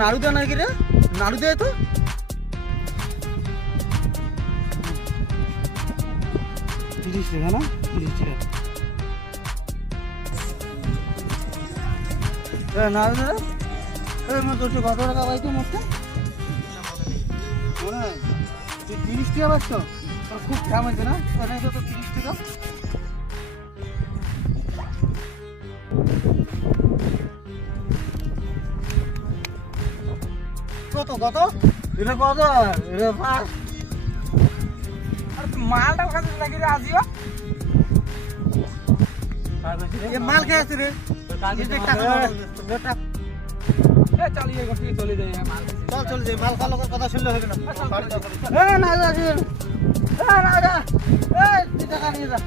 নাড়ু দেয় নাকি রে? নাড়ু দেয় তো? 30 টাকা না? 30 টাকা। নাড়ু দে রে। তোর কত টাকা পাইতো মোটটা? মনে হয় তুই 30 টাকা পাচ্ছ? তোর খুব দাম আছে না? তো 30 টাকা। কত কত? এটা কত? এটা পাঁচ। আর মালটা খাতে লাগি রে আজিও মাল খেয়ে আছে রে। চালিয়ে গেছি চলে যাই মাল চল চল যাই, মাল খাওয়ার কথা শুনলে হবে না। না যা, তুই টাকা নিয়ে যা।